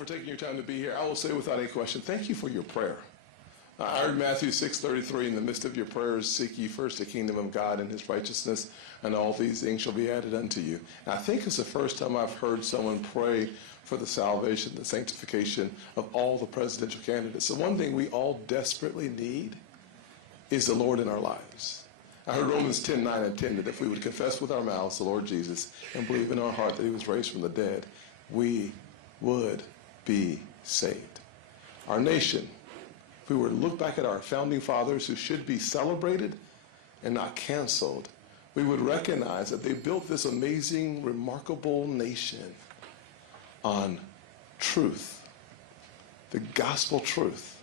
for taking your time to be here. I will say without any question, thank you for your prayer. I heard Matthew 6:33, in the midst of your prayers, seek ye first the kingdom of God and his righteousness, and all these things shall be added unto you. And I think it's the first time I've heard someone pray for the salvation, the sanctification of all the presidential candidates. So one thing we all desperately need is the Lord in our lives. I heard Romans 10:9 and 10, that if we would confess with our mouths the Lord Jesus and believe in our heart that he was raised from the dead, we would be saved. Our nation, if we were to look back at our founding fathers who should be celebrated and not canceled, we would recognize that they built this amazing, remarkable nation on truth, the gospel truth,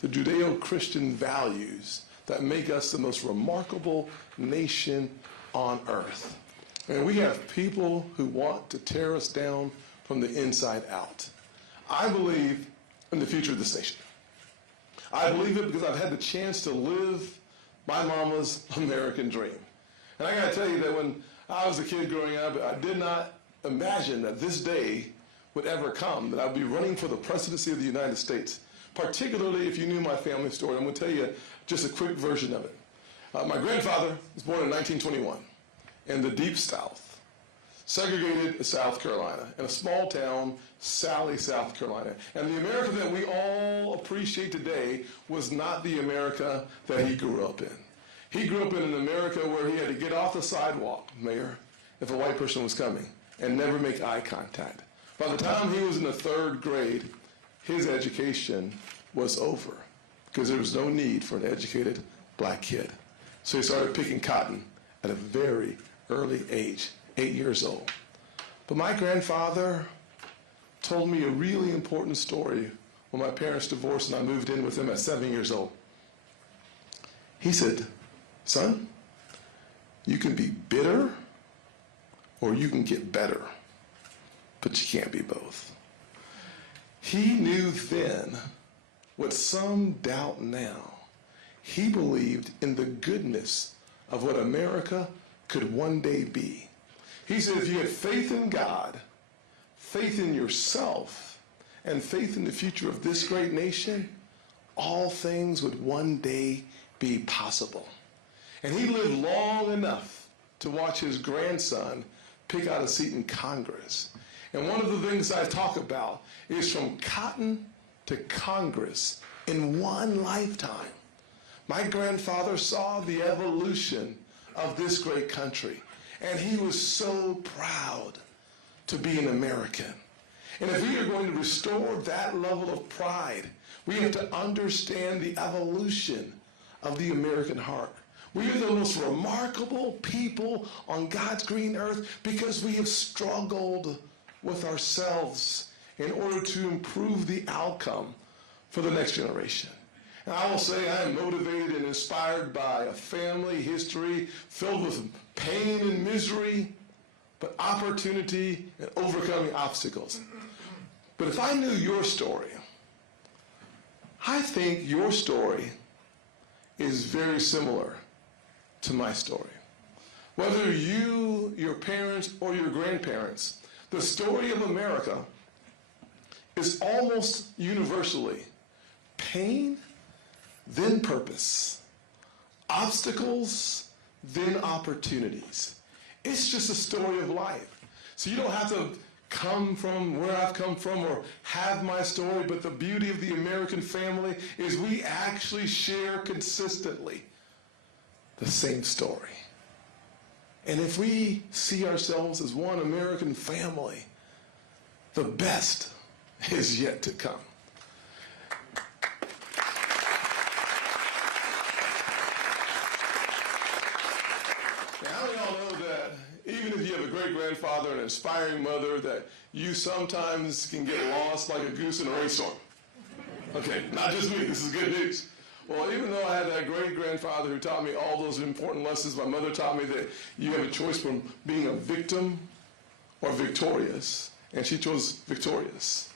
the Judeo-Christian values that make us the most remarkable nation on earth. And we have people who want to tear us down from the inside out. I believe in the future of this nation. I believe it because I've had the chance to live my mama's American dream. And I gotta tell you that when I was a kid growing up, I did not imagine that this day would ever come, that I'd be running for the presidency of the United States. Particularly if you knew my family story. I'm gonna tell you just a quick version of it. My grandfather was born in 1921 in the Deep South, segregated South Carolina, in a small town, Sally, South Carolina. And the America that we all appreciate today was not the America that he grew up in. He grew up in an America where he had to get off the sidewalk, Mayor, if a white person was coming, and never make eye contact. By the time he was in the 3rd grade, his education was over because there was no need for an educated black kid. So he started picking cotton at a very early age, 8 years old. But my grandfather told me a really important story when my parents divorced and I moved in with him at 7 years old. He said, son, you can be bitter or you can get better, but you can't be both. He knew then what some doubt now. He believed in the goodness of what America could one day be. He said if you had faith in God, faith in yourself, and faith in the future of this great nation, all things would one day be possible. And he lived long enough to watch his grandson pick out a seat in Congress. And one of the things I talk about is from cotton to Congress in one lifetime. My grandfather saw the evolution of this great country, and he was so proud to be an American. And if we are going to restore that level of pride, we have to understand the evolution of the American heart. We are the most remarkable people on God's green earth because we have struggled with ourselves in order to improve the outcome for the next generation. And I will say I am motivated and inspired by a family history filled with pain and misery, but opportunity and overcoming obstacles. But if I knew your story, I think your story is very similar to my story. Whether you, your parents, or your grandparents, the story of America is almost universally pain, then purpose, obstacles, then opportunities. It's just a story of life. So you don't have to come from where I've come from or have my story, but the beauty of the American family is we actually share consistently the same story. And if we see ourselves as one American family, the best is yet to come. Now, how many of y'all know that even if you have a great-grandfather and an inspiring mother, that you sometimes can get lost like a goose in a rainstorm? Okay, not just me, this is good news. Well, even though I had that great-grandfather who taught me all those important lessons, my mother taught me that you have a choice from being a victim or victorious, and she chose victorious.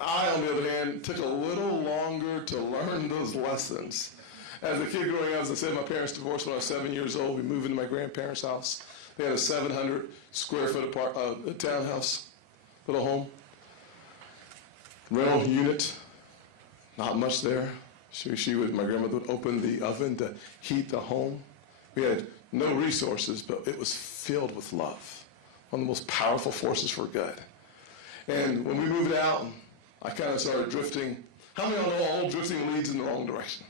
I, on the other hand, took a little longer to learn those lessons. As a kid growing up, as I said, my parents divorced when I was 7 years old. We moved into my grandparents' house. They had a 700 square foot townhouse, little home. rental unit, not much there. My grandmother would open the oven to heat the home. We had no resources, but it was filled with love. One of the most powerful forces for good. And when we moved out, I kind of started drifting. How many of y'all know all drifting leads in the wrong direction?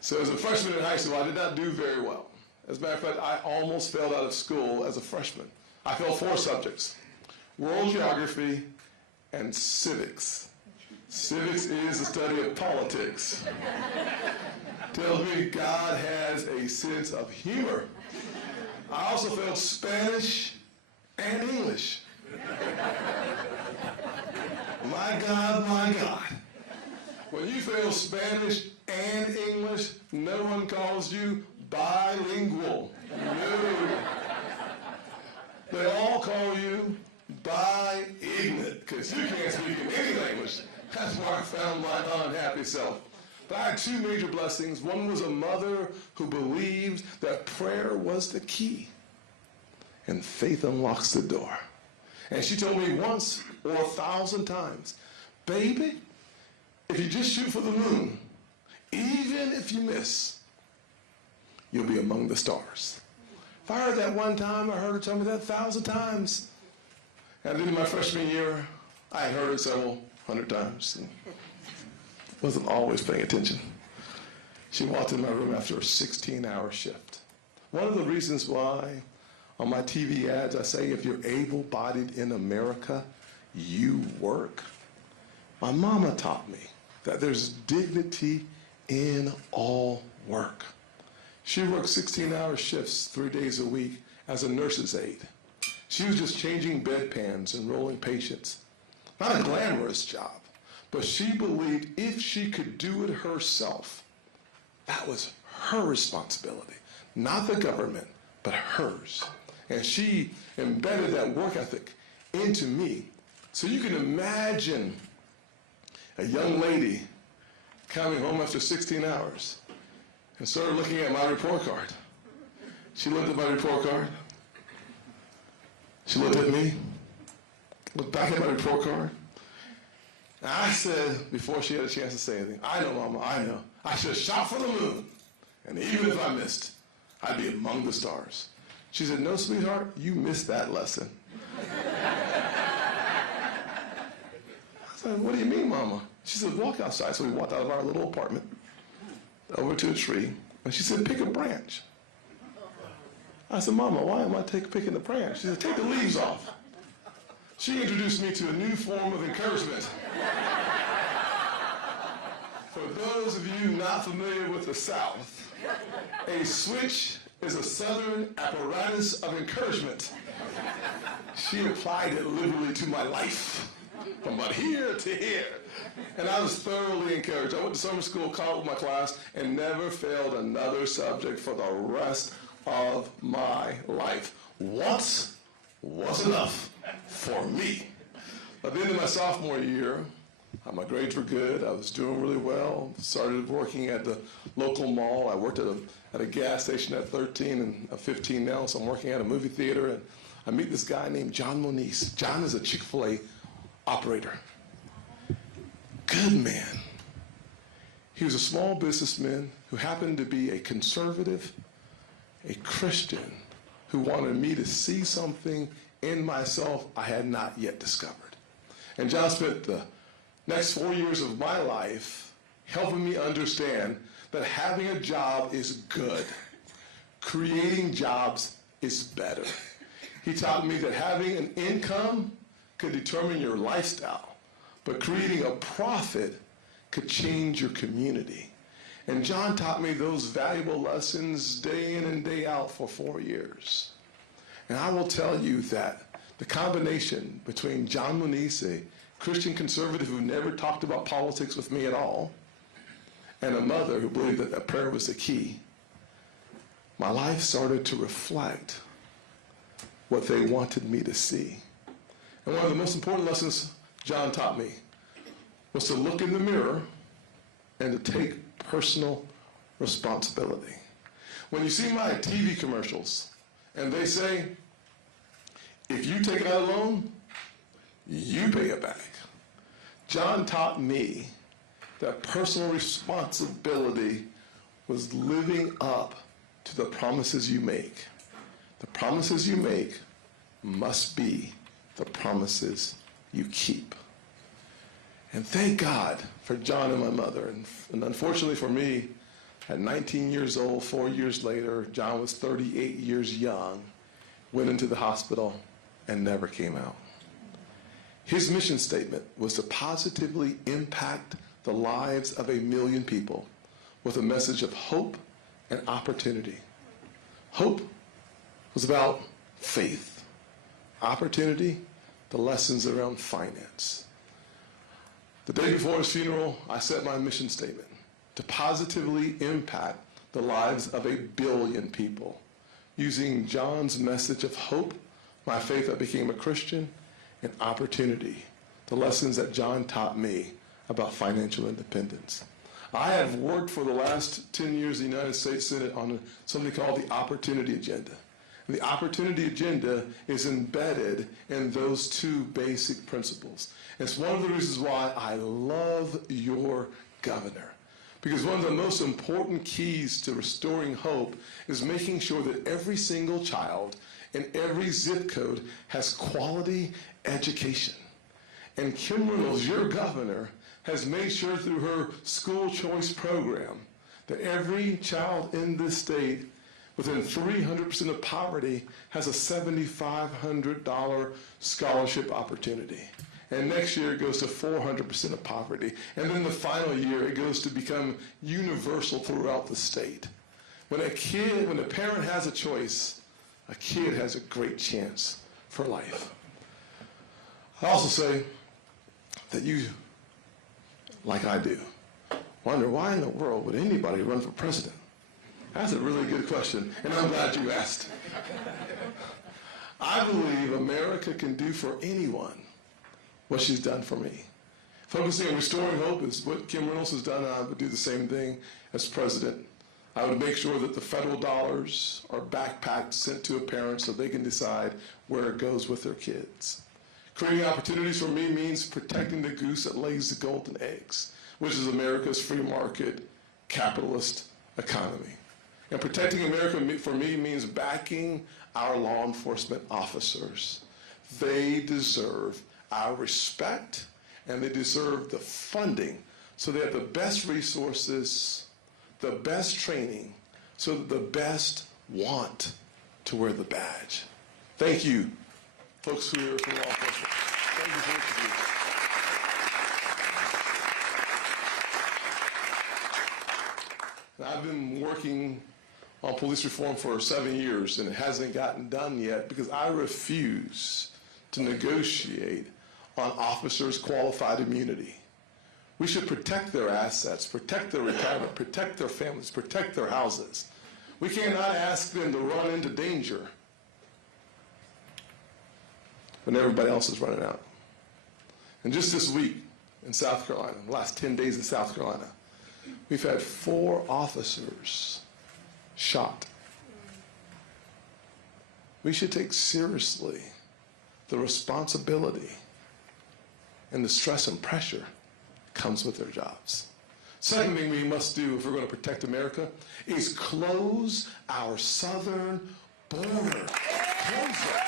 So as a freshman in high school, I did not do very well. As a matter of fact, I almost failed out of school as a freshman. I failed 4 subjects: world geography and civics. Civics is the study of politics. Tells me God has a sense of humor. I also failed Spanish and English. My God, my God. When you fail Spanish and English, no one calls you bilingual. No. They all call you bi-ignorant, because you can't speak any language. That's where I found my unhappy self. But I had 2 major blessings. One was a mother who believed that prayer was the key, and faith unlocks the door. And she told me once or 1,000 times, baby, if you just shoot for the moon, even if you miss, you'll be among the stars. If I heard that one time, I heard her tell me that 1,000 times. And then in my freshman year, I had heard it several 100 times. And wasn't always paying attention. She walked in my room after a 16-hour shift. One of the reasons why on my TV ads I say, if you're able-bodied in America, you work. My mama taught me that there's dignity in all work. She worked 16-hour shifts 3 days a week as a nurse's aide. She was just changing bedpans and rolling patients. Not a glamorous job, but she believed if she could do it herself, that was her responsibility. Not the government, but hers. And she embedded that work ethic into me. So you can imagine a young lady coming home after 16 hours and started looking at my report card. She looked at my report card. She looked at me, looked back at my report card. And I said, before she had a chance to say anything, I know, Mama, I know. I should have shot for the moon. And even if I missed, I'd be among the stars. She said, no, sweetheart, you missed that lesson. I said, what do you mean, Mama? She said, walk outside. So we walked out of our little apartment over to a tree. And she said, pick a branch. I said, Mama, why am I picking the branch? She said, take the leaves off. She introduced me to a new form of encouragement. For those of you not familiar with the South, a switch is a Southern apparatus of encouragement. She applied it literally to my life, from about here to here. And I was thoroughly encouraged. I went to summer school, caught up with my class, and never failed another subject for the rest of my life. Once was enough for me. At the end of my sophomore year, my grades were good. I was doing really well. Started working at the local mall. I worked at a gas station at 13 and 15 now, so I'm working at a movie theater. And I meet this guy named John Moniz. John is a Chick-fil-A operator. Good man. He was a small businessman who happened to be a conservative, a Christian, who wanted me to see something in myself I had not yet discovered. And John spent the next 4 years of my life helping me understand that having a job is good. Creating jobs is better. He taught me that having an income could determine your lifestyle, but creating a profit could change your community. And John taught me those valuable lessons day in and day out for 4 years. And I will tell you that the combination between John Moniz, a Christian conservative who never talked about politics with me at all, and a mother who believed that prayer was the key, my life started to reflect what they wanted me to see. And one of the most important lessons John taught me was to look in the mirror and to take personal responsibility. When you see my TV commercials and they say, if you take out a loan, you pay it back. John taught me that personal responsibility was living up to the promises you make. The promises you make must be the promises you keep. And thank God for John and my mother. And unfortunately for me, at 19 years old, 4 years later, John was 38 years young, went into the hospital and never came out. His mission statement was to positively impact the lives of 1 million people with a message of hope and opportunity. Hope was about faith. Opportunity, the lessons around finance. The day before his funeral, I set my mission statement to positively impact the lives of 1 billion people using John's message of hope, my faith that became a Christian, and opportunity, the lessons that John taught me about financial independence. I have worked for the last 10 years in the United States Senate on something called the Opportunity Agenda. And the Opportunity Agenda is embedded in those two basic principles. It's one of the reasons why I love your governor. Because one of the most important keys to restoring hope is making sure that every single child in every zip code has quality education. And Kim Reynolds, your governor, has made sure through her school choice program that every child in this state within 300% of poverty has a $7,500 scholarship opportunity. And next year it goes to 400% of poverty. And then the final year it goes to become universal throughout the state. When a parent has a choice, a kid has a great chance for life. I also say that you, like I do, wonder why in the world would anybody run for president? That's a really good question, and I'm glad you asked. I believe America can do for anyone what she's done for me. Focusing on restoring hope is what Kim Reynolds has done, and I would do the same thing as president. I would make sure that the federal dollars are backpacked, sent to a parent so they can decide where it goes with their kids. Creating opportunities for me means protecting the goose that lays the golden eggs, which is America's free market, capitalist economy. And protecting America for me means backing our law enforcement officers. They deserve our respect, and they deserve the funding so they have the best resources, the best training, so that the best want to wear the badge. Thank you, folks who are from law enforcement. Thank you for what you do. I've been working on police reform for 7 years, and it hasn't gotten done yet because I refuse to negotiate on officers' qualified immunity. We should protect their assets, protect their retirement, protect their families, protect their houses. We cannot ask them to run into danger when everybody else is running out. And just this week in South Carolina, the last 10 days in South Carolina, we've had 4 officers shot. We should take seriously the responsibility and the stress and pressure comes with their jobs. Second thing we must do if we're going to protect America is close our southern border. Close it.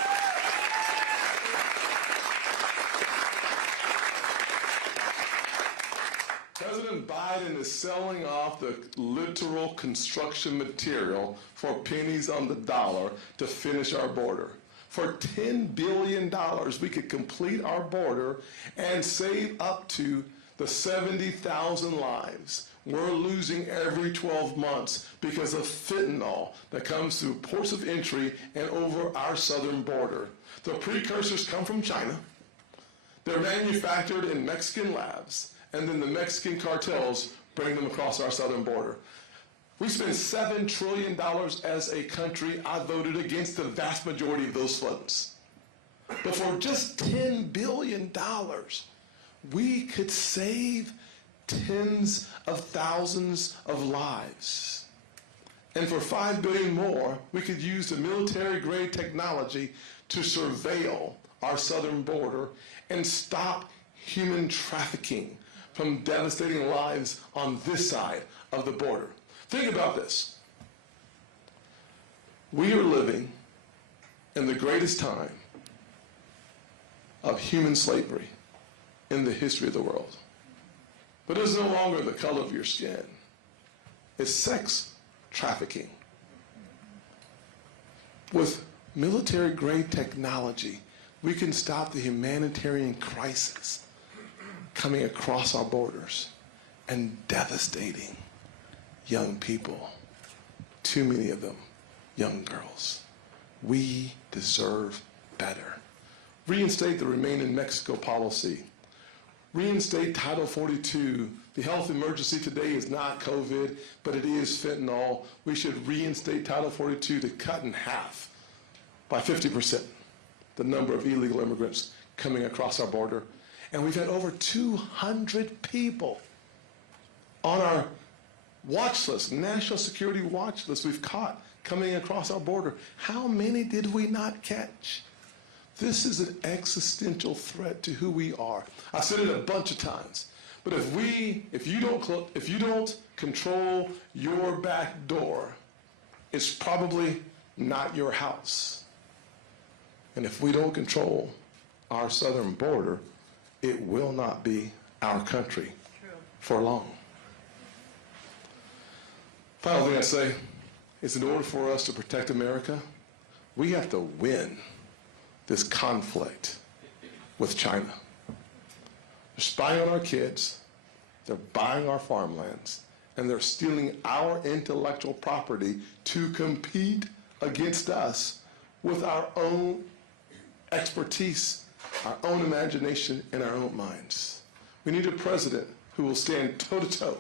President Biden is selling off the literal construction material for pennies on the dollar to finish our border. For $10 billion, we could complete our border and save up to the 70,000 lives we're losing every 12 months because of fentanyl that comes through ports of entry and over our southern border. The precursors come from China. They're manufactured in Mexican labs, and then the Mexican cartels bring them across our southern border. We spend $7 trillion as a country. I voted against the vast majority of those funds. But for just $10 billion, we could save tens of thousands of lives. And for $5 billion more, we could use the military-grade technology to surveil our southern border and stop human trafficking from devastating lives on this side of the border. Think about this. We are living in the greatest time of human slavery in the history of the world. But it's no longer the color of your skin. It's sex trafficking. With military-grade technology, we can stop the humanitarian crisis coming across our borders and devastating young people, too many of them young girls. We deserve better. Reinstate the Remain in Mexico policy. Reinstate Title 42. The health emergency today is not COVID, but it is fentanyl. We should reinstate Title 42 to cut in half by 50% the number of illegal immigrants coming across our border. And we've had over 200 people on our watch list, national security watch list we've caught coming across our border. How many did we not catch? This is an existential threat to who we are. I've said it a bunch of times, but if you don't control your back door, it's probably not your house. And if we don't control our southern border, it will not be our country for long. Final thing I say is, in order for us to protect America, we have to win this conflict with China. They're spying on our kids, they're buying our farmlands, and they're stealing our intellectual property to compete against us with our own expertise, our own imagination, and our own minds. We need a president who will stand toe-to-toe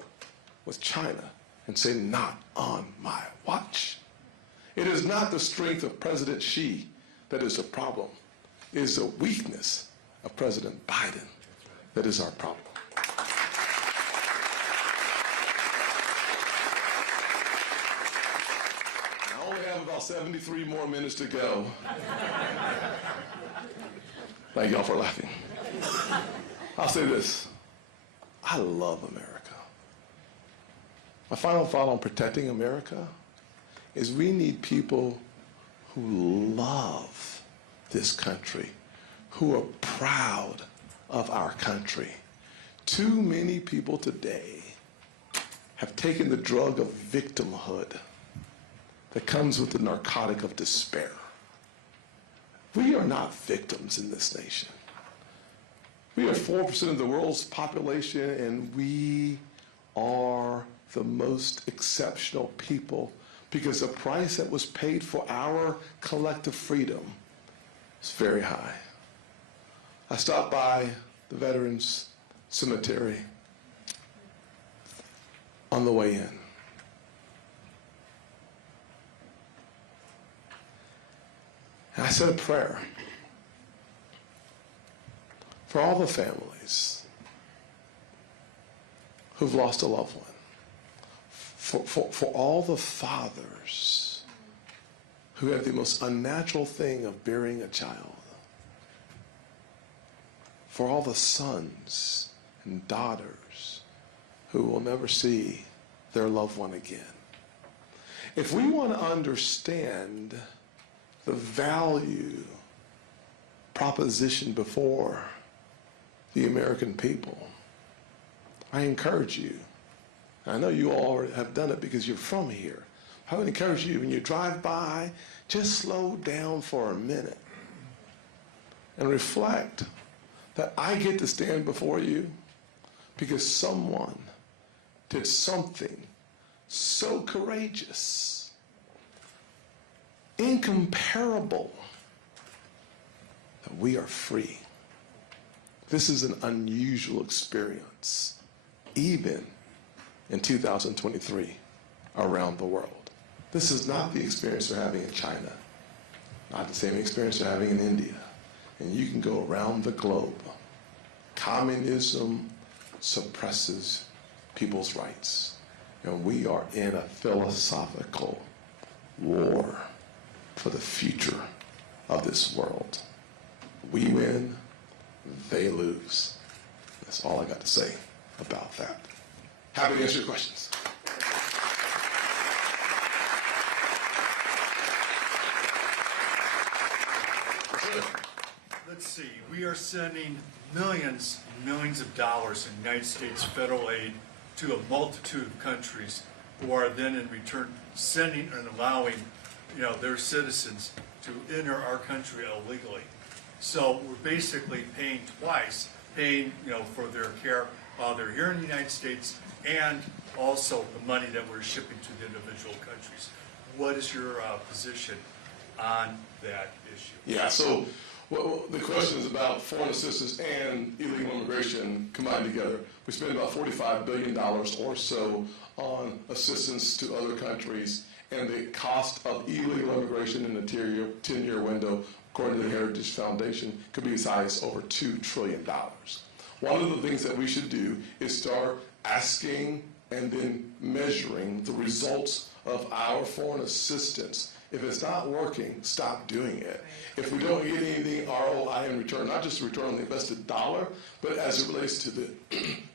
with China and say, not on my watch. It is not the strength of President Xi that is a problem. It is the weakness of President Biden that is our problem. I only have about 73 more minutes to go. Thank y'all for laughing. I'll say this. I love America. My final thought on protecting America is we need people who love this country, who are proud of our country. Too many people today have taken the drug of victimhood that comes with the narcotic of despair. We are not victims in this nation. We are 4% of the world's population, and we are the most exceptional people because the price that was paid for our collective freedom is very high. I stopped by the Veterans Cemetery on the way in. And I said a prayer for all the families who've lost a loved one, for all the fathers who have the most unnatural thing of burying a child, for all the sons and daughters who will never see their loved one again. If we want to understand the value proposition before the American people, I encourage you. I know you all have done it because you're from here. I would encourage you, when you drive by, just slow down for a minute and reflect that I get to stand before you because someone did something so courageous, incomparable, that we are free. This is an unusual experience, even in 2023 around the world. This is not the experience they're having in China, not the same experience they're having in India. And you can go around the globe. Communism suppresses people's rights. And we are in a philosophical war for the future of this world. We win, they lose. That's all I got to say about that. Happy to answer your questions. Let's see, we are sending millions and millions of dollars in United States federal aid to a multitude of countries who are then in return sending and allowing, their citizens to enter our country illegally. So we're basically paying twice, for their care while they're here in the United States, and also the money that we're shipping to the individual countries. What is your position on that issue? Yeah, so the question is about foreign assistance and illegal immigration combined together. We spend about $45 billion or so on assistance to other countries, and the cost of illegal immigration in the 10-year window, according to the Heritage Foundation, could be as high as over $2 trillion. One of the things that we should do is start asking and then measuring the results of our foreign assistance. If it's not working, stop doing it. If we don't get anything ROI in return, not just the return on the invested dollar, but as it relates to the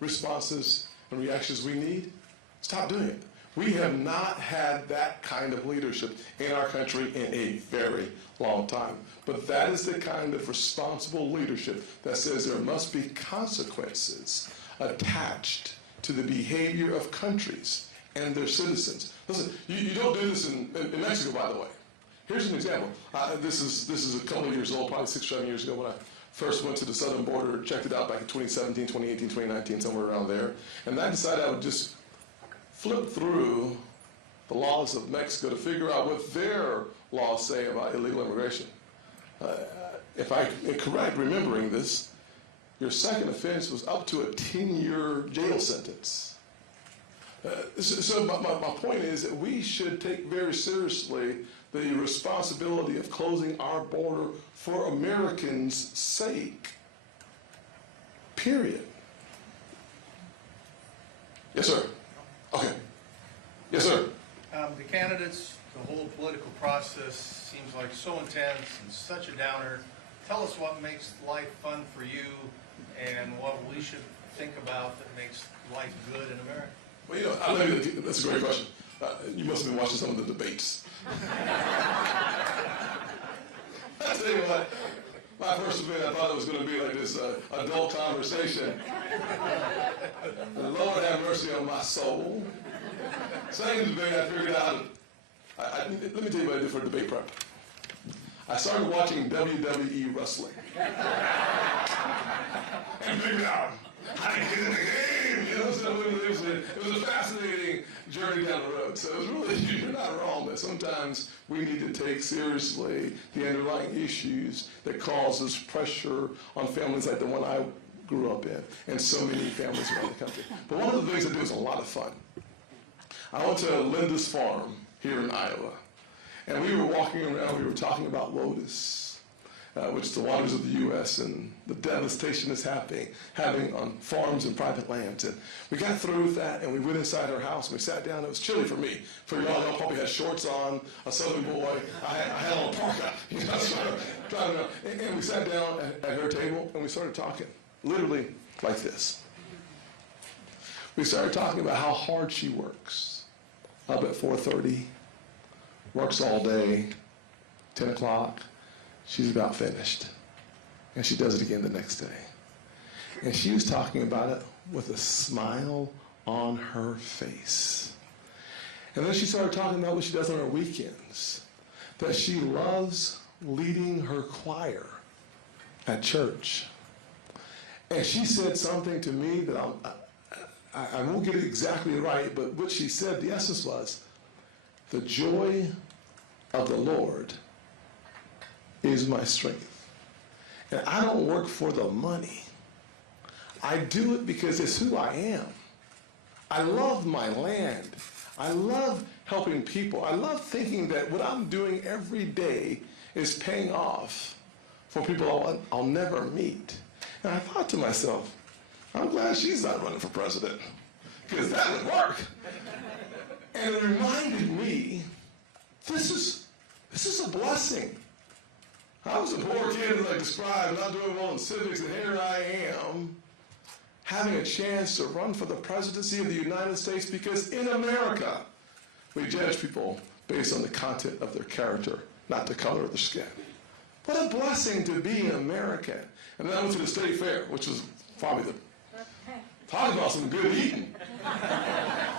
responses and reactions we need, stop doing it. We have not had that kind of leadership in our country in a very long time. But that is the kind of responsible leadership that says there must be consequences attached to the behavior of countries and their citizens. Listen, you don't do this in Mexico, by the way. Here's an example. This is a couple of years old, probably 6 or 7 years ago when I first went to the southern border, checked it out back in 2017, 2018, 2019, somewhere around there. And I decided I would just flip through the laws of Mexico to figure out what their laws say about illegal immigration. If I'm correct remembering this, your second offense was up to a 10-year jail sentence. So my point is that we should take very seriously the responsibility of closing our border for Americans' sake. Period. Yes, sir. Okay. Yes, sir. The candidates, the whole political process seems like so intense and such a downer. Tell us what makes life fun for you and what we should think about that makes life good in America. Well, that's a great question. You must have been watching some of the debates. I tell you what, my first debate, I thought it was going to be like this adult conversation. Lord have mercy on my soul. Second debate, I figured out, let me tell you what I did for debate prep. I started watching WWE wrestling. And figured out how to get in the game. So it was a fascinating journey down the road. So it was really, you're not wrong that sometimes we need to take seriously the underlying issues that causes pressure on families like the one I grew up in and so many families around the country. But one of the things I do is a lot of fun. I went to Linda's farm here in Iowa, and we were walking around, we were talking about lotus, which is the waters of the U.S. and the devastation it's having on farms and private lands. And we got through with that, and we went inside her house, and we sat down. It was chilly for me. For y'all probably had shorts on, a southern boy. I had on a parka, and we sat down at her table, and we started talking, literally like this. We started talking about how hard she works. Up at 4:30, works all day, 10 o'clock, she's about finished. And she does it again the next day. And she was talking about it with a smile on her face. And then she started talking about what she does on her weekends, that she loves leading her choir at church. And she said something to me that I won't get it exactly right, but what she said, the essence was, the joy of the Lord is my strength. And I don't work for the money. I do it because it's who I am. I love my land. I love helping people. I love thinking that what I'm doing every day is paying off for people I'll never meet. And I thought to myself, I'm glad she's not running for president, because that would work. And it reminded me, this is a blessing. I was a poor kid, as I described, not doing well in civics, and here I am, having a chance to run for the presidency of the United States, because in America, we judge people based on the content of their character, not the color of their skin. What a blessing to be an American. And then I went to the state fair, which was probably talking about some good eating. I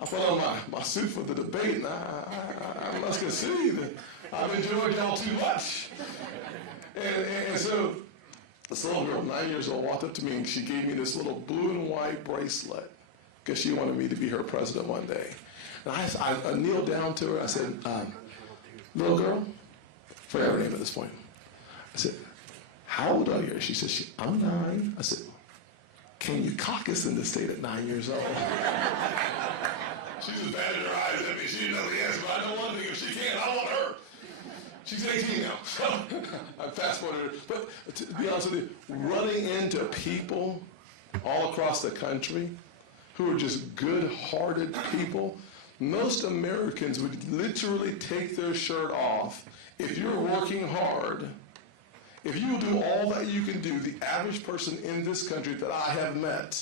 put on my suit for the debate, and I must concede that I've enjoyed y'all too much. And so this little girl, 9 years old, walked up to me and she gave me this little blue and white bracelet because she wanted me to be her president one day. And I kneeled down to her. I said, little girl, forget her name at this point. I said, how old are you? She said, I'm 9. I said, can you caucus in the state at 9 years old? She just batted her eyes at me. She didn't know the answer, but I know one thing. If she can't, I want her. She's 18 now, so I fast-forwarded her. But to be honest with you, running into people all across the country who are just good-hearted people, most Americans would literally take their shirt off. If you're working hard, if you do all that you can do, the average person in this country that I have met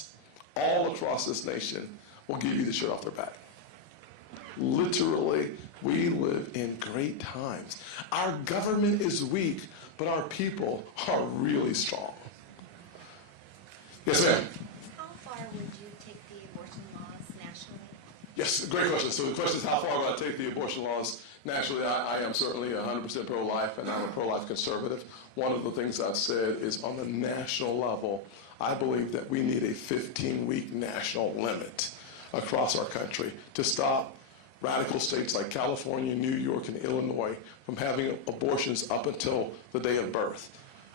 all across this nation will give you the shirt off their back. Literally, we live in great times. Our government is weak, but our people are really strong. Yes, ma'am. How far would you take the abortion laws nationally? Yes, great question. So the question is, how far would I take the abortion laws nationally? I am certainly 100% pro-life, and I'm a pro-life conservative. One of the things I've said is on the national level, I believe that we need a 15-week national limit across our country to stop radical states like California, New York, and Illinois from having abortions up until the day of birth.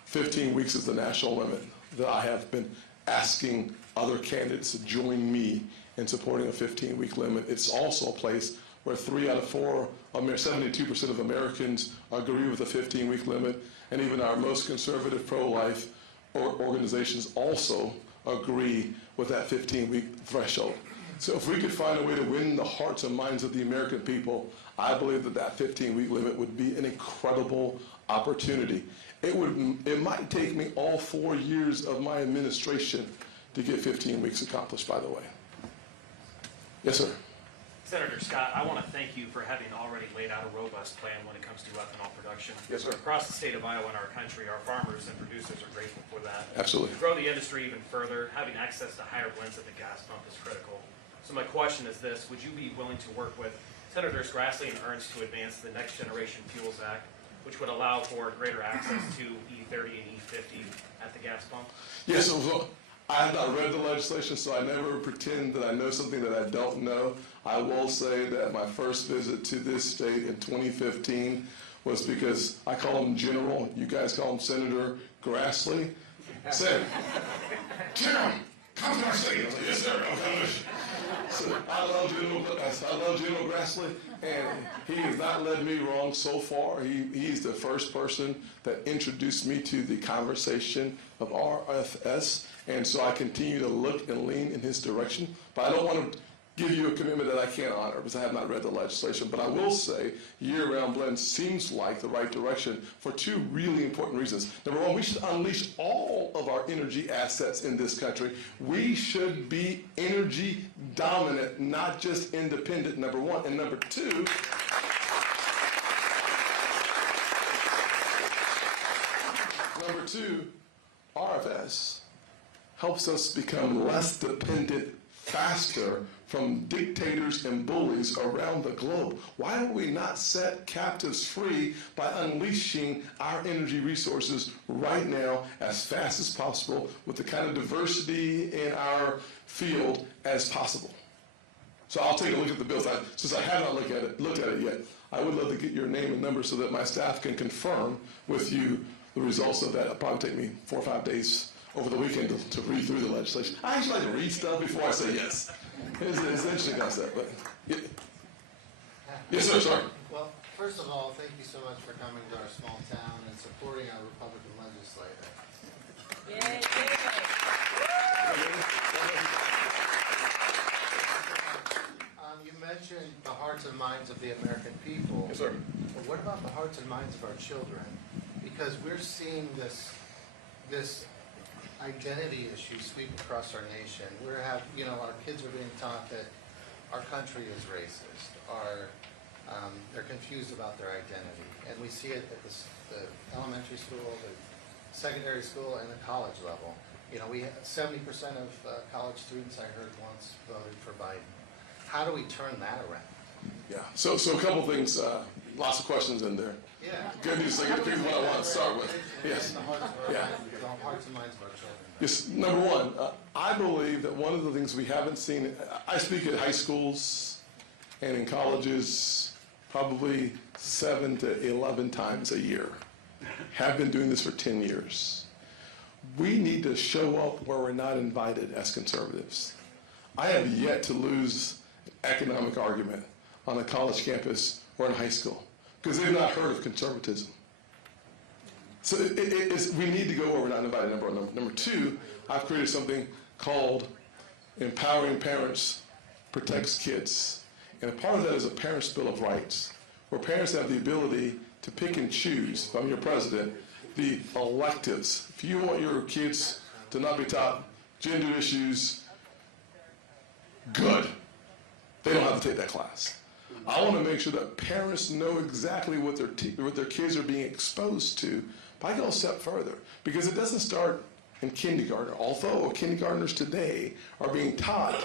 15 weeks is the national limit that I have been asking other candidates to join me in supporting a 15-week limit. It's also a place where 3 out of 4, 72% of Americans agree with the 15-week limit, and even our most conservative pro-life organizations also agree with that 15-week threshold. So if we could find a way to win the hearts and minds of the American people, I believe that that 15-week limit would be an incredible opportunity. It might take me all 4 years of my administration to get 15 weeks accomplished, by the way. Yes, sir. Senator Scott, I want to thank you for having already laid out a robust plan when it comes to ethanol production. Yes, sir. Across the state of Iowa and our country, our farmers and producers are grateful for that. Absolutely. To grow the industry even further, having access to higher blends at the gas pump is critical. So my question is this: would you be willing to work with Senators Grassley and Ernst to advance the Next Generation Fuels Act, which would allow for greater access to E30 and E50 at the gas pump? Yes, so I have not read the legislation, so I never pretend that I know something that I don't know. I will say that my first visit to this state in 2015 was because I call him General, you guys call him Senator Grassley. Said, General, come to our state. I was like, yes, sir, I'm coming. So I love General Grassley, and he has not led me wrong so far. He's the first person that introduced me to the conversation of RFS, and so I continue to look and lean in his direction. But I don't want to give you a commitment that I can't honor because I have not read the legislation. But I will say year-round blend seems like the right direction for 2 really important reasons. Number one, we should unleash all of our energy assets in this country. We should be energy dominant, not just independent, number one. And number two, RFS helps us become less dependent faster from dictators and bullies around the globe. Why would we not set captives free by unleashing our energy resources right now as fast as possible with the kind of diversity in our field as possible? So I'll take a look at the bills. Since I have not looked at it yet, I would love to get your name and number so that my staff can confirm with you the results of that. It'll probably take me 4 or 5 days over the weekend to read through the legislation. I actually like to read stuff before I say yes. It's an interesting concept, but yeah. Yes, sir, sorry. Well, first of all, thank you so much for coming to our small town and supporting our Republican legislator. Yay, You mentioned the hearts and minds of the American people. Yes, sir. But what about the hearts and minds of our children? Because we're seeing this identity issues sweep across our nation. Our kids are being taught that our country is racist, they're confused about their identity. And we see it at the elementary school, the secondary school, and the college level. We have 70% of college students, I heard once, voted for Biden. How do we turn that around? Yeah. So a couple things, lots of questions in there. Yeah. Good news, I get what I want to start with. Yes. The hearts and minds of our children. Yes, number one, I believe that one of the things we haven't seen, I speak at high schools and in colleges probably 7 to 11 times a year. Have been doing this for 10 years. We need to show up where we're not invited as conservatives. I have yet to lose an economic argument on a college campus or in high school because they've not heard of conservatism. So we need to go where we're not invited, number one. Number two, I've created something called Empowering Parents Protects Kids. And a part of that is a Parents' Bill of Rights, where parents have the ability to pick and choose, if I'm your president, the electives. If you want your kids to not be taught gender issues, good. They don't have to take that class. I want to make sure that parents know exactly what their kids are being exposed to. But I go a step further, because it doesn't start in kindergarten, although kindergartners today are being taught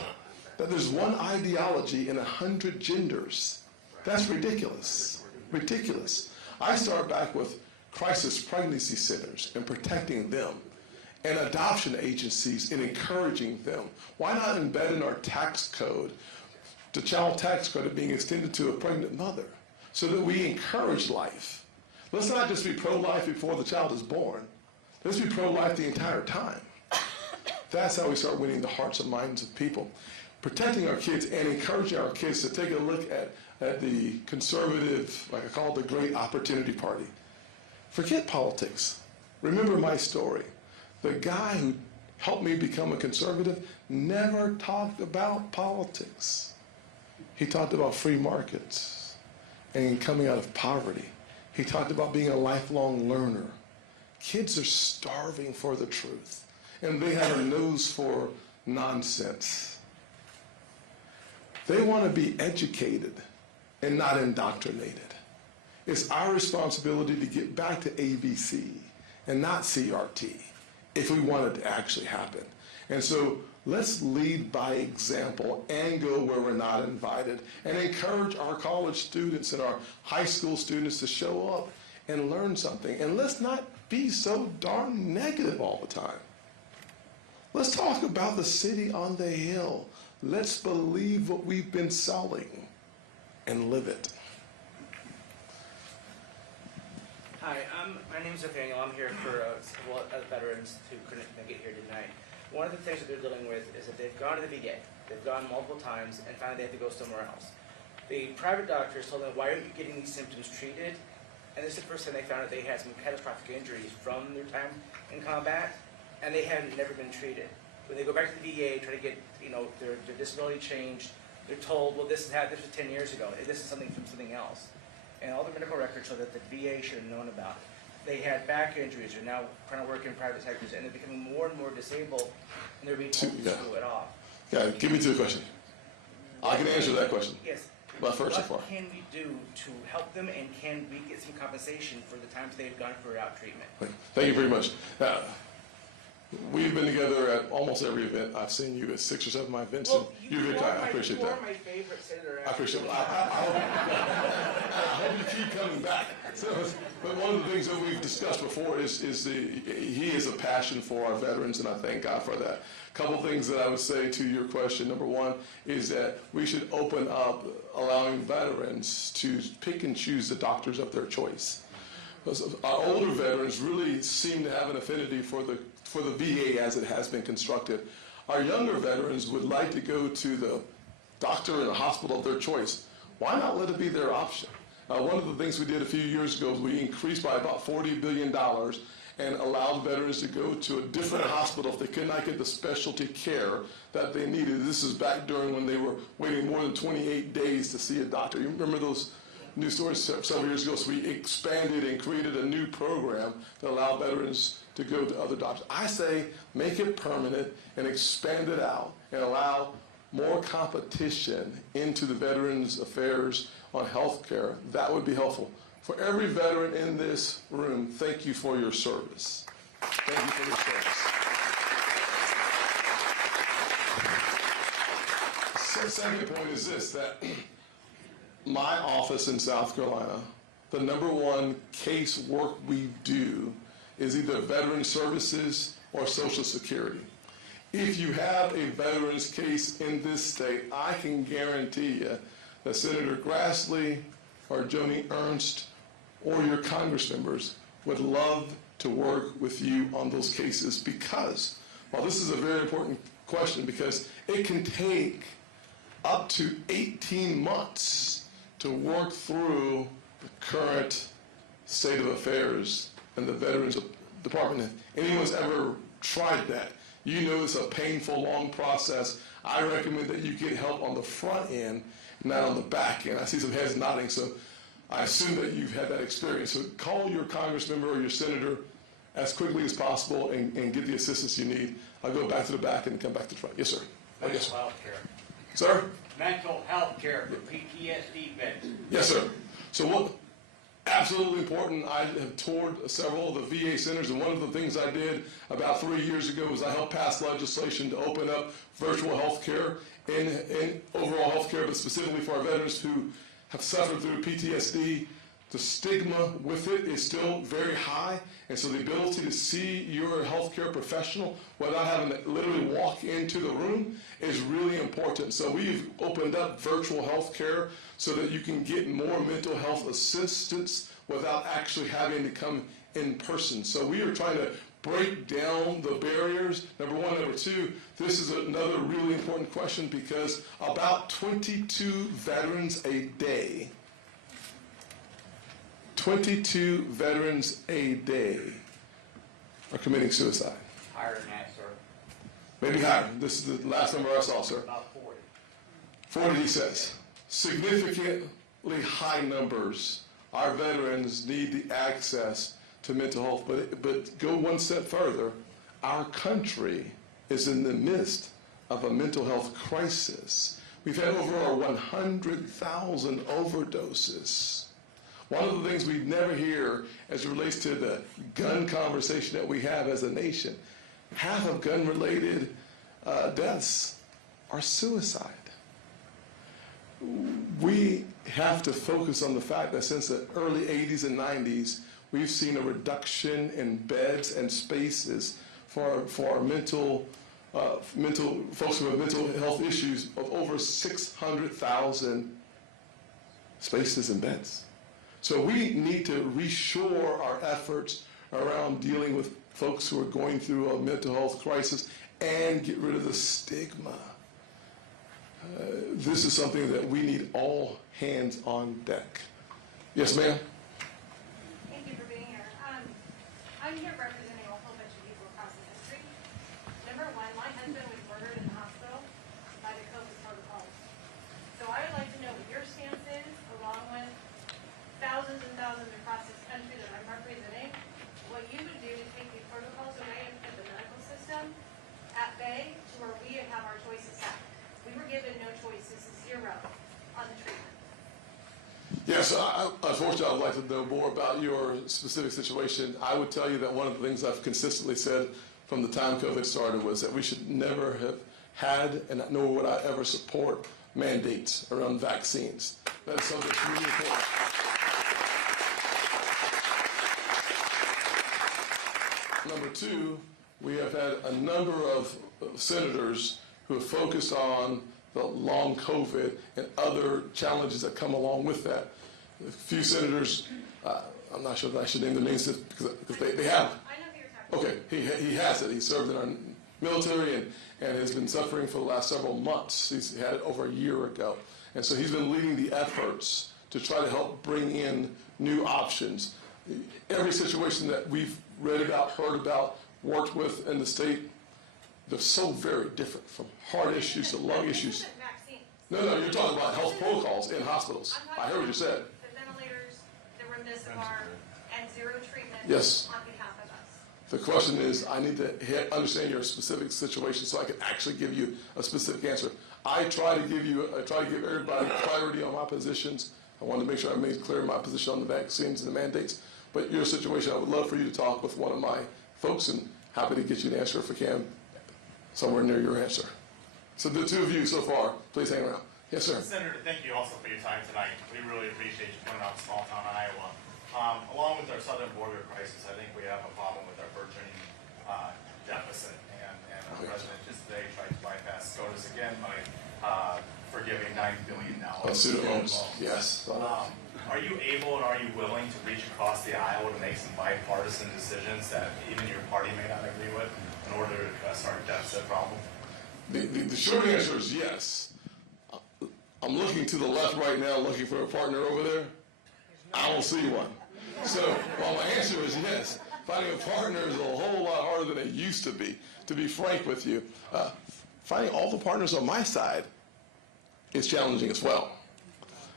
that there's one ideology in 100 genders. That's ridiculous. Ridiculous. I start back with crisis pregnancy centers and protecting them, and adoption agencies and encouraging them. Why not embed in our tax code the child tax credit being extended to a pregnant mother so that we encourage life? Let's not just be pro-life before the child is born. Let's be pro-life the entire time. That's how we start winning the hearts and minds of people. Protecting our kids and encouraging our kids to take a look at the conservative, like I call it, the great opportunity party. Forget politics. Remember my story. The guy who helped me become a conservative never talked about politics. He talked about free markets and coming out of poverty. He talked about being a lifelong learner. Kids are starving for the truth, and they have a nose for nonsense. They want to be educated and not indoctrinated. It's our responsibility to get back to ABC and not CRT if we want it to actually happen. And so let's lead by example and go where we're not invited and encourage our college students and our high school students to show up and learn something. And let's not be so darn negative all the time. Let's talk about the city on the hill. Let's believe what we've been selling and live it. Hi, my name is Nathaniel. I'm here for several veterans who couldn't make it here tonight. One of the things that they're dealing with is that they've gone to the VA. They've gone multiple times and finally they have to go somewhere else. The private doctors told them, why aren't you getting these symptoms treated? And this is the first time they found out they had some catastrophic injuries from their time in combat, and they had never been treated. When they go back to the VA, try to get their disability changed, they're told, well, this was 10 years ago. This is something from something else. And all the medical records show that the VA should have known about it. They had back injuries, they're now trying to work in private sectors, and they're becoming more and more disabled, and they're being told to screw it off. Yeah, give me to the question. I can answer that question. Yes. But first so far. What can we do to help them, and can we get some compensation for the times they've gone for out treatment? Thank you very much. We've been together at almost every event. I've seen you at 6 or 7 of my events, and you're very kind. I appreciate that. You are my favorite senator. I appreciate it. I hope you keep coming back. But one of the things that we've discussed before is he has a passion for our veterans, and I thank God for that. A couple things that I would say to your question. Number one is that we should open up allowing veterans to pick and choose the doctors of their choice. Because our older veterans really seem to have an affinity for the VA as it has been constructed. Our younger veterans would like to go to the doctor in a hospital of their choice. Why not let it be their option? One of the things we did a few years ago is we increased by about $40 billion and allowed veterans to go to a different hospital if they could not get the specialty care that they needed. This is back during when they were waiting more than 28 days to see a doctor. You remember those news story several years ago, so we expanded and created a new program that allowed veterans to go to other doctors. I say make it permanent and expand it out and allow more competition into the Veterans Affairs on health care. That would be helpful. For every veteran in this room, thank you for your service. Thank you for your service. The second point is this, that my office in South Carolina, the #1 case work we do is either Veteran Services or Social Security. If you have a veterans case in this state, I can guarantee you that Senator Grassley or Joni Ernst or your Congress members would love to work with you on those cases, because, well, this is a very important question, because it can take up to 18 months to work through the current state of affairs in the Veterans Department. If anyone's ever tried that, you know it's a painful, long process. I recommend that you get help on the front end, not on the back end. I see some heads nodding, so I assume that you've had that experience. So call your Congress member or your senator as quickly as possible and get the assistance you need. I'll go back to the back and come back to the front. Yes, sir. Yes, sir. Mental health care. Sir? Mental health care for PTSD vets. Yes, sir. So what? Absolutely important. I have toured several of the VA centers, and one of the things I did about 3 years ago was I helped pass legislation to open up virtual health care and overall health care, but specifically for our veterans who have suffered through PTSD. The stigma with it is still very high, and so the ability to see your healthcare professional without having to literally walk into the room is really important. So we've opened up virtual healthcare so that you can get more mental health assistance without actually having to come in person. So we are trying to break down the barriers, number one. Number two, this is another really important question, because about 22 veterans a day 22 veterans a day are committing suicide. Higher than that, sir. Maybe higher. This is the last number I saw, sir. About 40. 40, he says. Significantly high numbers. Our veterans need the access to mental health. But go one step further. Our country is in the midst of a mental health crisis. We've had over 100,000 overdoses. One of the things we never hear as it relates to the gun conversation that we have as a nation, half of gun-related deaths are suicide. We have to focus on the fact that since the early 80s and 90s, we've seen a reduction in beds and spaces for mental folks with mental health issues of over 600,000 spaces and beds. So we need to reshore our efforts around dealing with folks who are going through a mental health crisis and get rid of the stigma. This is something that we need all hands on deck. Yes, ma'am? Thank you for being here. I'm here representing a whole bunch of people across the country. Number one, my husband was murdered in the hospital by the COVID protocols. So I would like to know what your stance is, along with thousands and thousands across this country that I'm representing, what you would do to take these protocols away and put the medical system at bay to where we have our choices set. We were given no choice. This is zero on the treatment. Yes, unfortunately, I'd like to know more about your specific situation. I would tell you that one of the things I've consistently said from the time COVID started was that we should never have had, and nor would I ever support, mandates around vaccines. That is something that's really important. Number two, we have had a number of senators who have focused on the long COVID and other challenges that come along with that. A few senators, I'm not sure that I should name their names because they have. I know who you're talking about. Okay, he has it. He served in our military and has been suffering for the last several months. He's had it over a year ago. And so he's been leading the efforts to try to help bring in new options. Every situation that we've read about, heard about, worked with in the state, they're so very different, from heart issues to lung issues. This isn't vaccines. No, you're talking about health protocols in hospitals. I heard what you said. But then remdesivir and zero treatment Yes. on behalf of us. The question is, I need to understand your specific situation so I can actually give you a specific answer. I try to give everybody clarity on my positions. I want to make sure I made clear my position on the vaccines and the mandates. But your situation, I would love for you to talk with one of my folks, and happy to get you an answer if I can, somewhere near your answer. So the two of you so far, please hang around. Yes, sir. Senator, thank you also for your time tonight. We really appreciate you coming out to small town Iowa. Along with our southern border crisis, I think we have a problem with our burgeoning deficit. And our president just today tried to bypass SCOTUS again by forgiving $9 billion. On student loans, yes. Are you able and are you willing to reach across the aisle to make some bipartisan decisions that even your party may not agree with in order to address our deficit problem? The short answer is yes. I'm looking to the left right now, looking for a partner over there. I don't see one. So, well, my answer is yes. Finding a partner is a whole lot harder than it used to be frank with you. Finding all the partners on my side is challenging as well.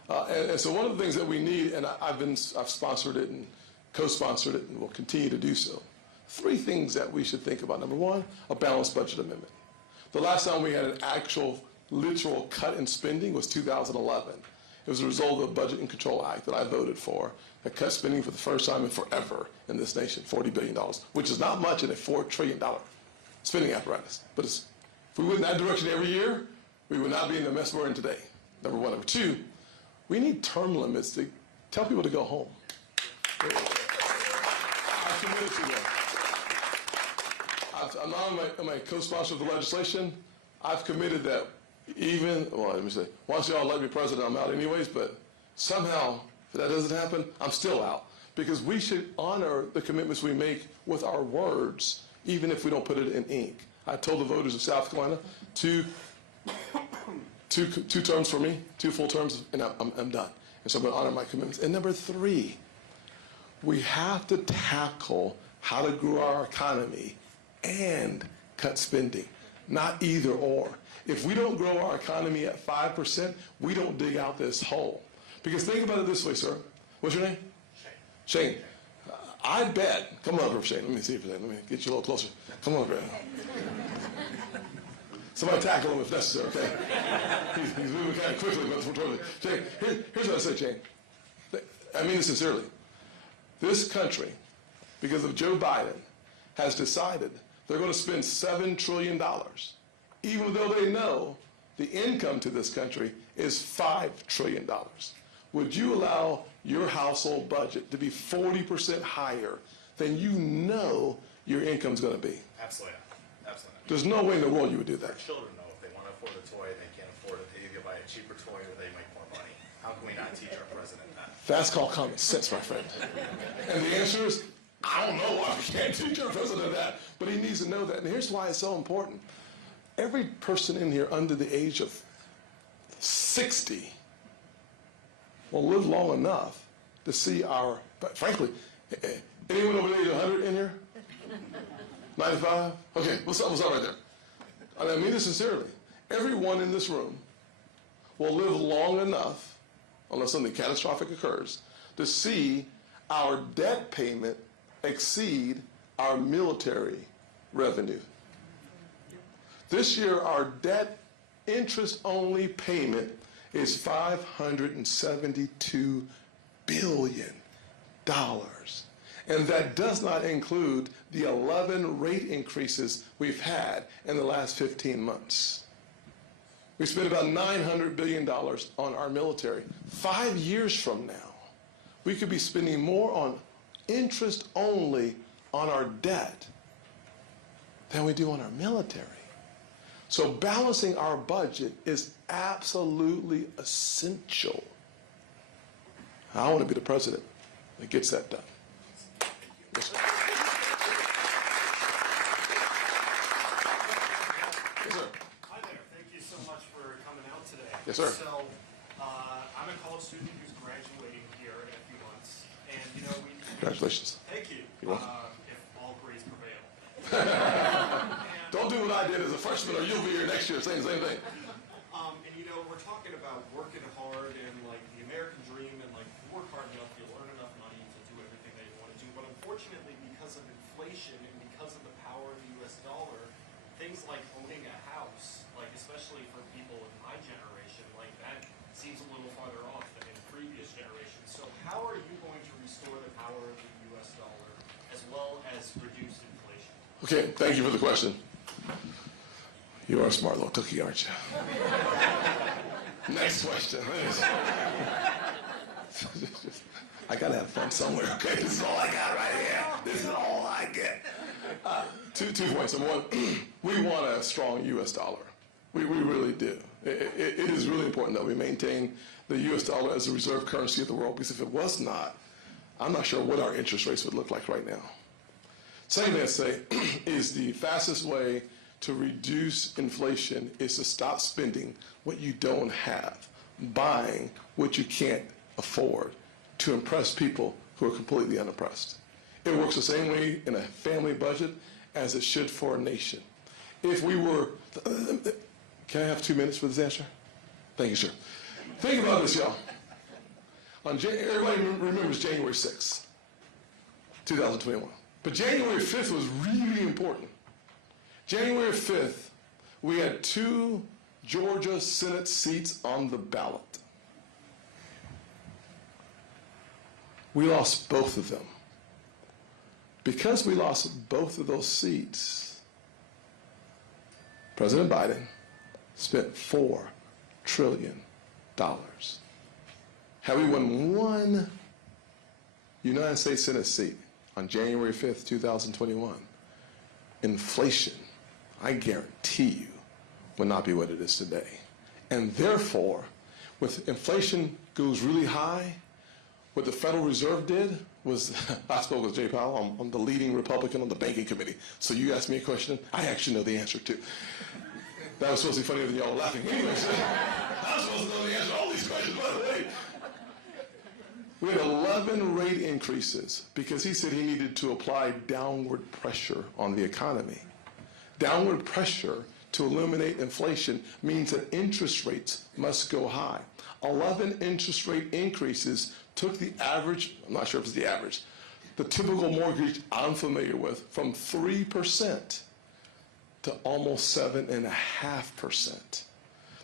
And so one of the things that we need, and I've sponsored it and co-sponsored it and will continue to do so. 3 things that we should think about. Number 1, a balanced budget amendment. The last time we had an actual literal cut in spending was 2011. It was a result of the Budget and Control Act that I voted for that cut spending for the first time in forever in this nation, $40 billion, which is not much in a $4 trillion spending apparatus. But if we went in that direction every year, we would not be in the mess we're in today, number 1. Number 2, we need term limits to tell people to go home. I'm committed to that. I'm not my co-sponsor of the legislation. I've committed that once y'all let me president, I'm out anyways, but somehow, if that doesn't happen, I'm still out. Because we should honor the commitments we make with our words, even if we don't put it in ink. I told the voters of South Carolina, two terms for me, 2 full terms, and I'm done. And so I'm going to honor my commitments. And number 3, we have to tackle how to grow our economy and cut spending, not either or. If we don't grow our economy at 5%, we don't dig out this hole. Because think about it this way, sir. What's your name? Shane. I bet. Come on over, Shane. Let me see if let me get you a little closer. Come on over. Somebody tackle him if necessary, okay? He's moving kind of quickly, but totally. Shane, here's what I say, Shane. I mean this sincerely. This country, because of Joe Biden, has decided they're going to spend $7 trillion, even though they know the income to this country is $5 trillion. Would you allow your household budget to be 40% higher than you know your income's going to be? Absolutely. Absolutely. There's no way in the world you would do Our that. children know if they want to afford a toy, they can't afford it. They either buy a cheaper toy or they make more money. How can we not teach our president that? That's called common sense, my friend. And the answer is, I don't know why we can't teach our president that, but he needs to know that. And here's why it's so important. Every person in here under the age of 60 will live long enough to see but frankly, anyone over the age of 100 in here? 95? Okay, what's up right there? And I mean this sincerely. Everyone in this room will live long enough, unless something catastrophic occurs, to see our debt payment exceed our military revenue. This year, our debt interest-only payment is $572 billion. And that does not include the 11 rate increases we've had in the last 15 months. We spent about $900 billion on our military. 5 years from now, we could be spending more on interest only on our debt than we do on our military. So balancing our budget is absolutely essential. I want to be the president that gets that done. Yes, sir. Yes, sir. Hi there. Thank you so much for coming out today. Yes, sir. So, I'm a college student who's graduating here in a few months, and Congratulations. Thank you. You're welcome. If all grades prevail. Don't do what I did as a freshman, or you'll be here next year saying the same thing. And we're talking about working hard and like the American dream, and like you work hard enough, you earn enough money, inflation, and because of the power of the U.S. dollar, things like owning a house, like especially for people in my generation, like that seems a little farther off than in previous generations. So how are you going to restore the power of the U.S. dollar as well as reduce inflation? Okay, thank you for the question. You are a smart little cookie, aren't you? Next question. I gotta have fun somewhere, okay? This is all I got right here. This is all I get. Two points. Number one, we want a strong U.S. dollar. We really do. It is really important that we maintain the U.S. dollar as the reserve currency of the world, because if it was not, I'm not sure what our interest rates would look like right now. Second thing I say is the fastest way to reduce inflation is to stop spending what you don't have, buying what you can't afford to impress people who are completely unimpressed. It works the same way in a family budget as it should for a nation. If we were, can I have 2 minutes for this answer? Thank you, sir. Think about this, y'all. Everybody remembers January 6th, 2021. But January 5th was really important. January 5th, we had 2 Georgia Senate seats on the ballot. We lost both of them. Because we lost both of those seats, President Biden spent $4 trillion. Had we won one United States Senate seat on January 5th, 2021, inflation, I guarantee you, will not be what it is today. And therefore, with inflation goes really high, what the Federal Reserve did was, I spoke with Jay Powell, I'm the leading Republican on the banking committee. So you asked me a question, I actually know the answer to. That was supposed to be funnier than y'all laughing. Anyway, so I was supposed to know the answer to all these questions, by the way. We had 11 rate increases because he said he needed to apply downward pressure on the economy. Downward pressure to eliminate inflation means that interest rates must go high. 11 interest rate increases took the average, I'm not sure if it's the average, the typical mortgage I'm familiar with, from 3% to almost 7.5%.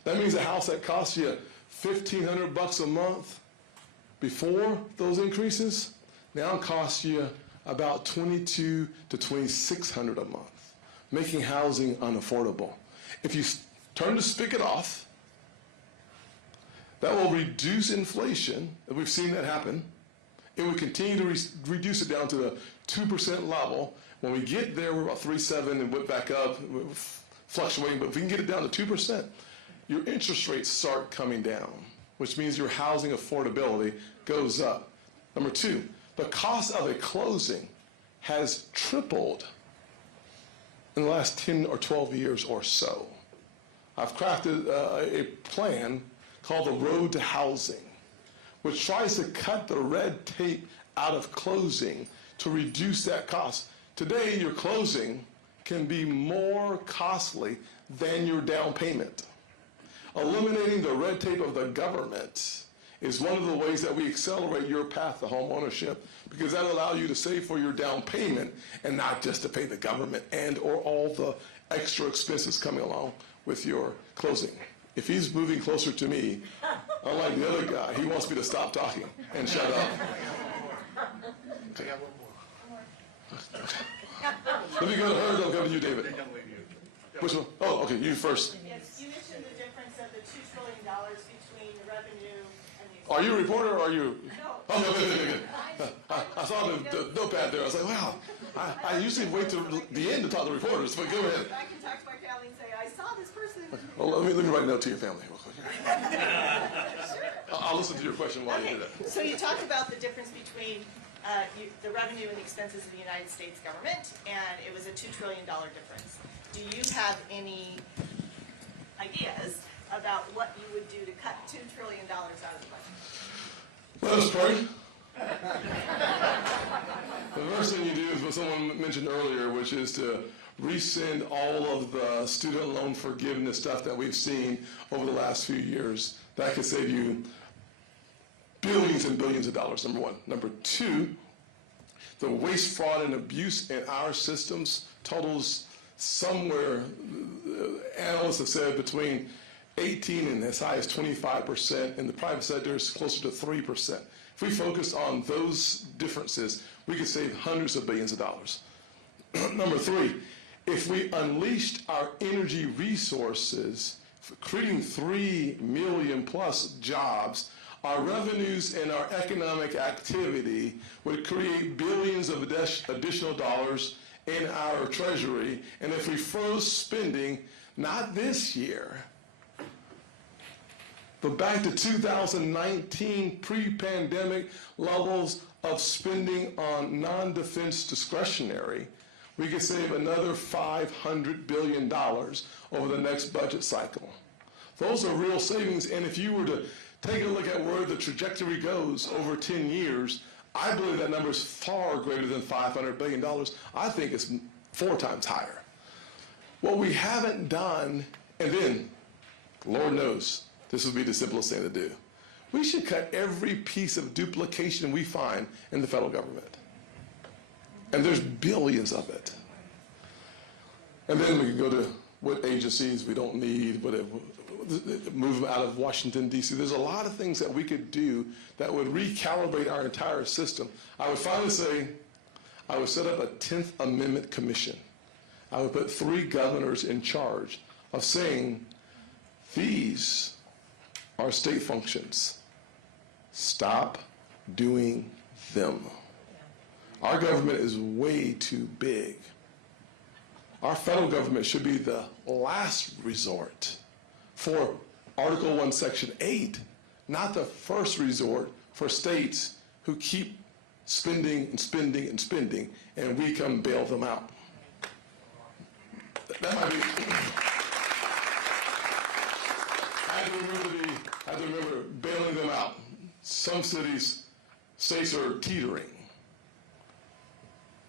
That means a house that costs you $1,500 a month before those increases now costs you about $2,200 to $2,600 a month, making housing unaffordable. If you turn the spigot off, that will reduce inflation, and we've seen that happen. It will continue to reduce it down to the 2% level. When we get there, we're about 3.7 and went back up, fluctuating, but if we can get it down to 2%, your interest rates start coming down, which means your housing affordability goes up. Number 2, the cost of a closing has tripled in the last 10 or 12 years or so. I've crafted a plan called the Road to Housing, which tries to cut the red tape out of closing to reduce that cost. Today, your closing can be more costly than your down payment. Eliminating the red tape of the government is one of the ways that we accelerate your path to home ownership, because that allows you to save for your down payment and not just to pay the government and or all the extra expenses coming along with your closing. If he's moving closer to me, unlike the other guy, he wants me to stop talking and shut up. Okay. Let me go to her, then I'll go to you, David. Which one? Oh, okay, you first. Yes, you mentioned the difference of the $2 trillion between the revenue and the... Are you a reporter or are you? No. Oh, good. I saw the notepad there. I was like, wow. I usually wait till the end to talk to reporters, but go ahead. I can talk to my family and say, I saw this person. Well, let me write a note to your family real quick. Sure. I'll listen to your question while you do that. So you talked about the difference between the revenue and expenses of the United States government, and it was a $2 trillion difference. Do you have any ideas about what you would do to cut $2 trillion out of the budget? Let us pray. The first thing you do is what someone mentioned earlier, which is to rescind all of the student loan forgiveness stuff that we've seen over the last few years. That could save you billions and billions of dollars, number one. Number 2, The waste, fraud, and abuse in our systems totals somewhere, analysts have said, between 18 and as high as 25%. In the private sector, it's closer to 3%. If we focus on those differences, we could save hundreds of billions of dollars. Number three, if we unleashed our energy resources, creating 3 million plus jobs, our revenues and our economic activity would create billions of additional dollars in our treasury. And if we froze spending, not this year, but back to 2019 pre-pandemic levels of spending on non-defense discretionary, we could save another $500 billion over the next budget cycle. Those are real savings, and if you were to take a look at where the trajectory goes over 10 years, I believe that number is far greater than $500 billion. I think it's 4 times higher. What we haven't done, and then, Lord knows, this would be the simplest thing to do. We should cut every piece of duplication we find in the federal government. And there's billions of it. And then we can go to what agencies we don't need, move them out of Washington, D.C. There's a lot of things that we could do that would recalibrate our entire system. I would finally say, I would set up a 10th Amendment Commission. I would put 3 governors in charge of saying, these are state functions. Stop doing them. Our government is way too big. Our federal government should be the last resort for Article 1, Section 8, not the first resort for states who keep spending and spending and spending, and we come bail them out. That might be... I have to remember bailing them out. Some states are teetering.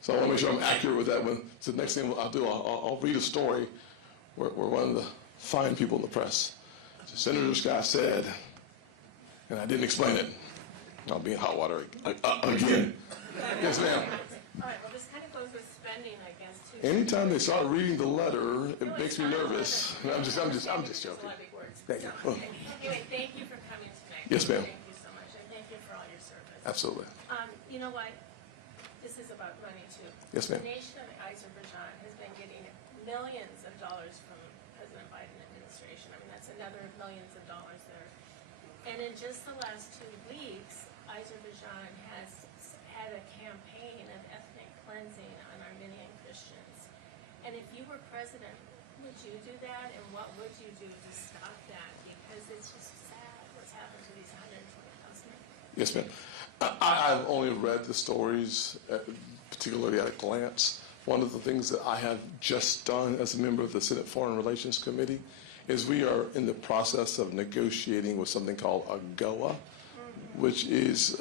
So I want to make sure I'm accurate with that one. So the next thing I'll do, I'll read a story where one of the fine people in the press, Senator Scott said, and I didn't explain it. I'll be in hot water again. Yes, ma'am. All right, well, this kind of goes with spending, I guess, too. Anytime they start reading the letter, it makes me nervous. I'm just joking. It's a lot of big words. Thank you. So, anyway, thank you for coming tonight. Yes, ma'am. Thank you so much, and thank you for all your service. Absolutely. You know what? This is about money, too. Yes, ma'am. The nation of Azerbaijan has been getting millions of dollars from President Biden administration. I mean, that's another millions of dollars there. And in just the last 2 weeks, Azerbaijan has had a campaign of ethnic cleansing on Armenian Christians. And if you were president, would you do that? And what would you do to stop that? Because it's just sad what's happened to these 120,000. Yes, ma'am. I've only read the stories, particularly at a glance. One of the things that I have just done as a member of the Senate Foreign Relations Committee is we are in the process of negotiating with something called AGOA, which is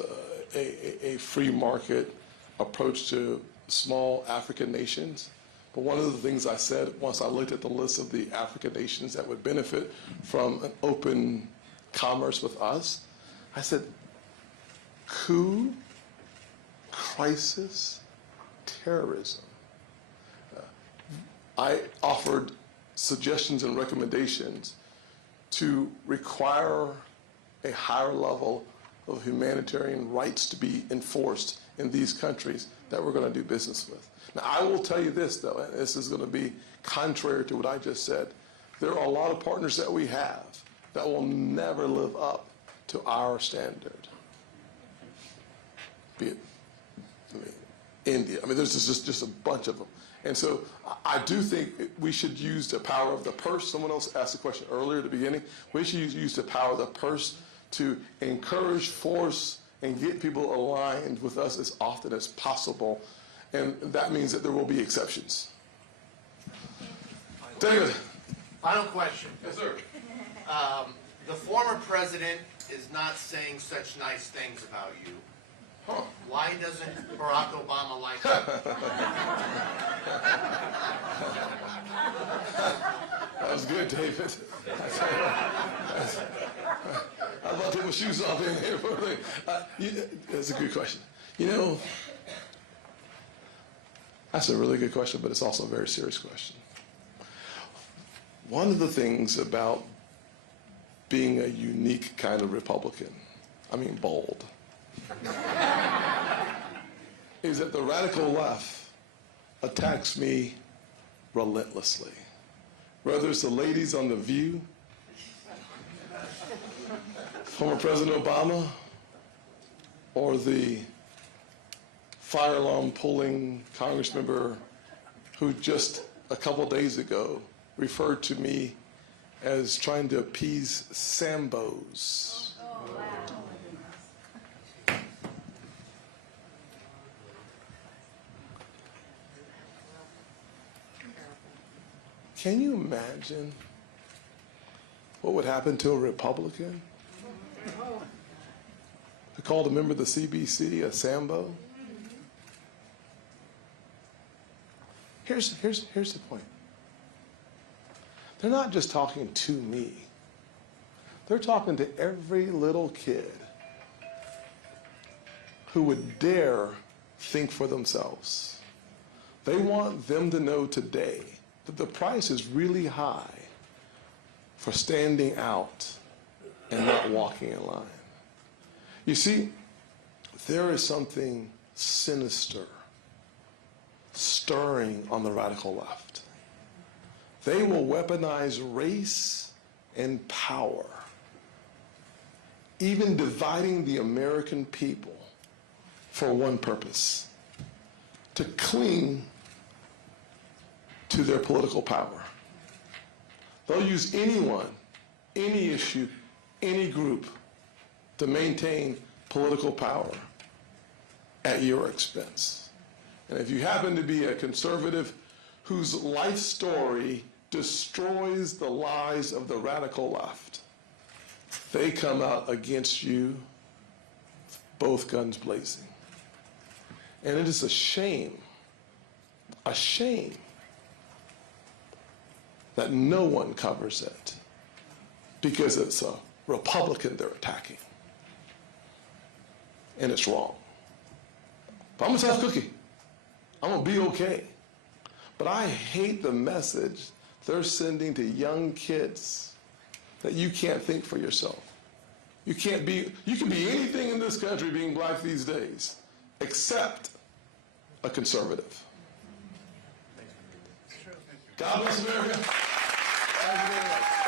a free market approach to small African nations. But one of the things I said once I looked at the list of the African nations that would benefit from an open commerce with us, I said, coup, crisis, terrorism. I offered suggestions and recommendations to require a higher level of humanitarian rights to be enforced in these countries that we're going to do business with. Now, I will tell you this, though, and this is going to be contrary to what I just said. There are a lot of partners that we have that will never live up to our standard. Be it India. I mean, there's just a bunch of them. And so I do think we should use the power of the purse. Someone else asked a question earlier at the beginning. We should use the power of the purse to encourage, force, and get people aligned with us as often as possible. And that means that there will be exceptions. David. Final question. Yes, sir. The former president is not saying such nice things about you. Huh. Why doesn't Barack Obama like you? That was good, David. I'm about to take my shoes off in here. That's a good question. You know, That's a really good question, but it's also a very serious question. One of the things about being a unique kind of Republican, I mean bold, is that the radical left attacks me relentlessly. Whether it's the ladies on The View, former President Obama, or the fire alarm pulling Congress member who just a couple days ago referred to me as trying to appease Sambos. Can you imagine what would happen to a Republican who called a member of the CBC a Sambo? Here's the point. They're not just talking to me. They're talking to every little kid who would dare think for themselves. They want them to know today that the price is really high for standing out and not walking in line. You see, there is something sinister stirring on the radical left. They will weaponize race and power, even dividing the American people for one purpose: to cling to their political power. They'll use anyone, any issue, any group to maintain political power at your expense. And if you happen to be a conservative whose life story destroys the lies of the radical left, they come out against you, both guns blazing. And it is a shame that no one covers it, because it's a Republican they're attacking. And it's wrong. But I'm a tough cookie. I'm going to be okay. But I hate the message they're sending to young kids that you can't think for yourself. You can be anything in this country being black these days, except a conservative. God bless America. Thank you very much.